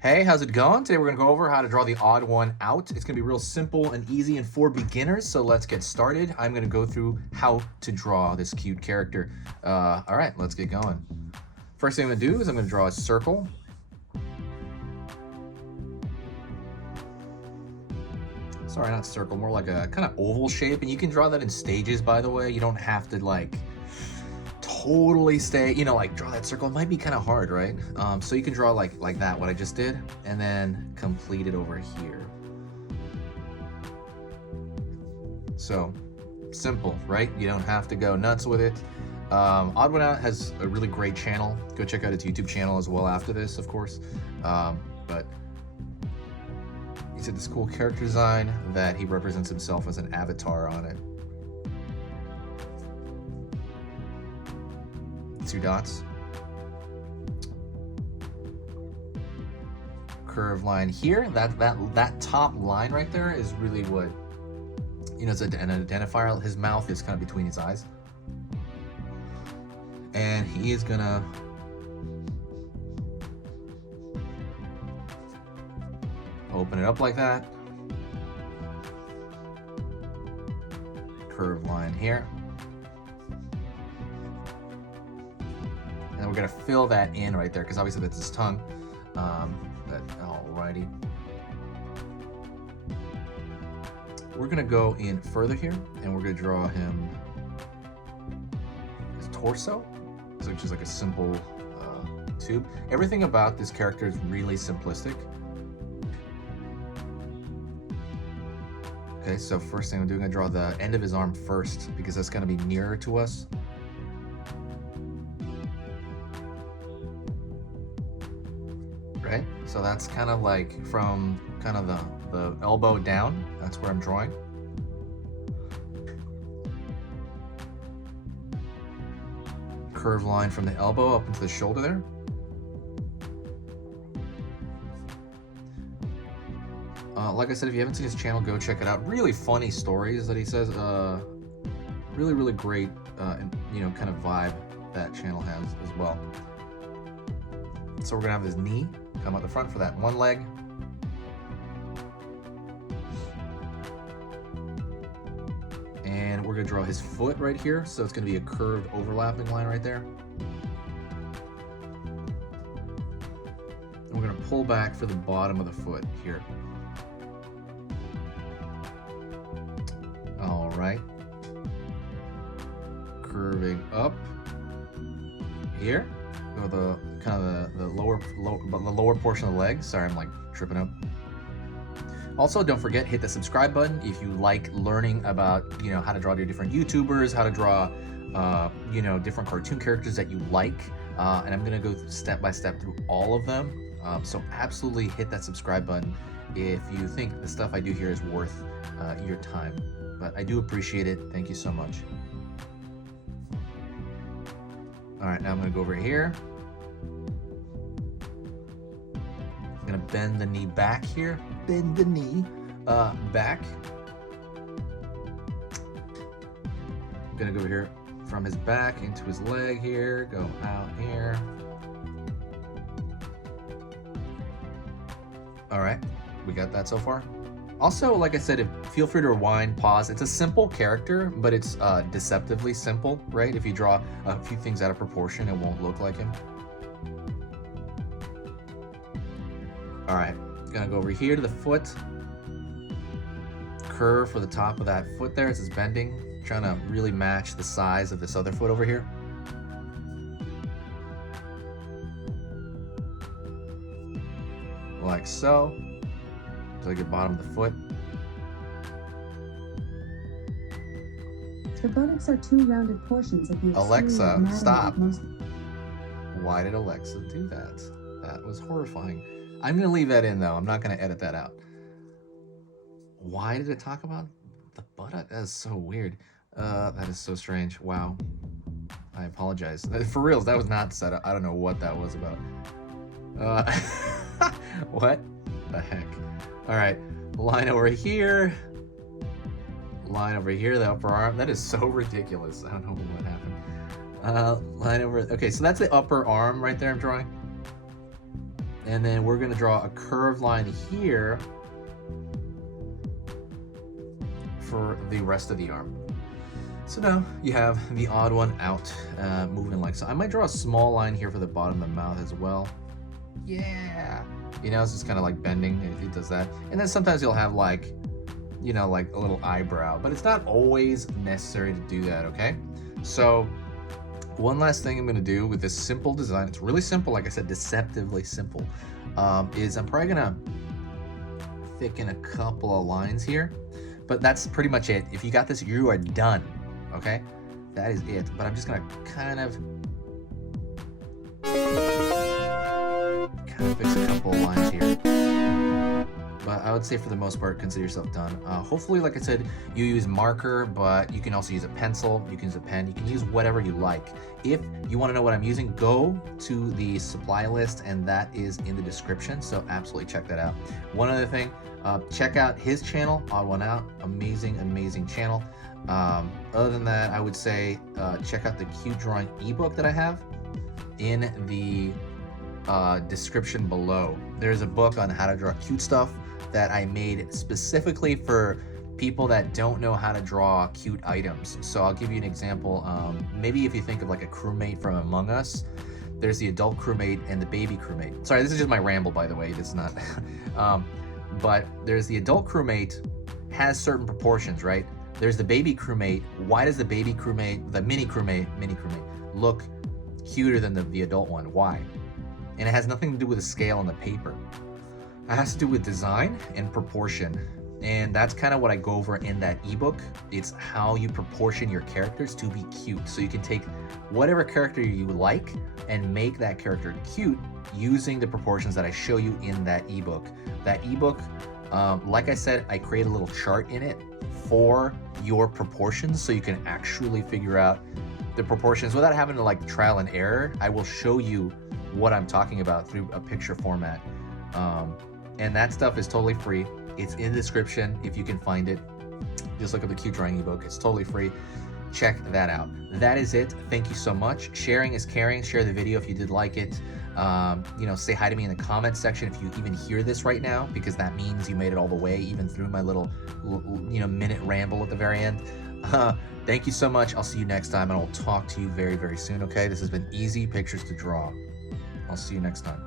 Hey, how's it going? Today we're gonna go over how to draw the odd one out. It's gonna be real simple and easy and for beginners, so let's get started. I'm gonna go through how to draw this cute character. All right, let's get going. First thing I'm gonna do is I'm gonna draw a circle. Sorry, not circle, more like a kind of oval shape, and you can draw that in stages, by the way. You don't have to like totally stay, like draw that circle. It might be kind of hard, right? So you can draw like that, what I just did, and then complete it over here. So simple, right? You don't have to go nuts with it. Odd1sOut has a really great channel. Go check out its YouTube channel as well after this, of course. But he did this cool character design that he represents himself as an avatar on it. 2 dots. Curved line here. That top line right there is really what, it's an identifier. His mouth is kind of between his eyes. And he is gonna open it up like that. Curved line here. And we're gonna fill that in right there because obviously that's his tongue. Alrighty. We're gonna go in further here and we're gonna draw him his torso, which is like a simple tube. Everything about this character is really simplistic. Okay, so first thing I'm doing, I'm gonna draw the end of his arm first because that's gonna be nearer to us. Right? So that's kind of like from kind of the elbow down. That's where I'm drawing. Curved line from the elbow up into the shoulder there. Like I said, if you haven't seen his channel, go check it out. Really funny stories that he says. Really, really great, and, kind of vibe that channel has as well. So we're gonna have his knee come out the front for that one leg. And we're gonna draw his foot right here. So it's gonna be a curved overlapping line right there. And we're gonna pull back for the bottom of the foot here. All right. Curving up here. Go the kind of the lower portion of the leg. Sorry, I'm like tripping up. Also, don't forget, hit the subscribe button if you like learning about how to draw your different YouTubers, how to draw different cartoon characters that you like. And I'm gonna go step by step through all of them. So absolutely hit that subscribe button if you think the stuff I do here is worth your time. But I do appreciate it. Thank you so much. All right, now I'm gonna go over here. I'm gonna bend the knee back here. Bend the knee back. I'm gonna go over here from his back into his leg here. Go out here. All right, we got that so far. Also, like I said, feel free to rewind, pause. It's a simple character, but it's deceptively simple, right? If you draw a few things out of proportion, it won't look like him. All right, gonna go over here to the foot. Curve for the top of that foot there. It's bending, trying to really match the size of this other foot over here. Like so. So like the bottom of the foot. The buttocks are 2 rounded portions of the Alexa, stop. Why did Alexa do that? That was horrifying. I'm gonna leave that in though. I'm not gonna edit that out. Why did it talk about the buttock? That is so weird. That is so strange. Wow. I apologize. For reals, that was not set up. I don't know what that was about. What the heck? All right, line over here. Line over here, the upper arm. That is so ridiculous. I don't know what happened. Line over. Okay, so that's the upper arm right there I'm drawing. And then we're gonna draw a curved line here for the rest of the arm. So now you have the odd one out, moving like so. I might draw a small line here for the bottom of the mouth as well. Yeah, you know, it's just kind of like bending, and it does that. And then sometimes you'll have like, you know, like a little eyebrow, but it's not always necessary to do that, okay? So one last thing I'm gonna do with this simple design, it's really simple, like I said, deceptively simple, is I'm probably gonna thicken a couple of lines here, but that's pretty much it. If you got this, you are done, okay? That is it, but I'm just gonna kind of fix a couple of lines here. But I would say for the most part, consider yourself done. Hopefully, like I said, you use marker, but you can also use a pencil, you can use a pen, you can use whatever you like. If you want to know what I'm using, go to the supply list, and that is in the description, so absolutely check that out. One other thing, check out his channel, Odd1Out, amazing channel. Other than that, I would say check out the cute drawing ebook that I have in the description below. There's a book on how to draw cute stuff that I made specifically for people that don't know how to draw cute items. So I'll give you an example. Maybe if you think of like a crewmate from Among Us, there's the adult crewmate and the baby crewmate. Sorry, this is just my ramble, by the way. This is not. But there's the adult crewmate has certain proportions, right? There's the baby crewmate. Why does the baby crewmate, the mini crewmate, look cuter than the adult one? Why? And it has nothing to do with the scale on the paper. It has to do with design and proportion. And that's kind of what I go over in that ebook. It's how you proportion your characters to be cute. So you can take whatever character you like and make that character cute using the proportions that I show you in that ebook. That ebook, like I said, I create a little chart in it for your proportions so you can actually figure out the proportions without having to like trial and error. I will show you what I'm talking about through a picture format. And that stuff is totally free. It's in the description if you can find it. Just look up the cute drawing ebook. It's totally free. Check that out. That is it. Thank you so much. Sharing is caring. Share the video if you did like it. You know, say hi to me in the comments section if you even hear this right now, because that means you made it all the way, even through my little, you know, minute ramble at the very end. Thank you so much. I'll see you next time, and I'll talk to you very, very soon, okay? This has been Easy Pictures to Draw. I'll see you next time.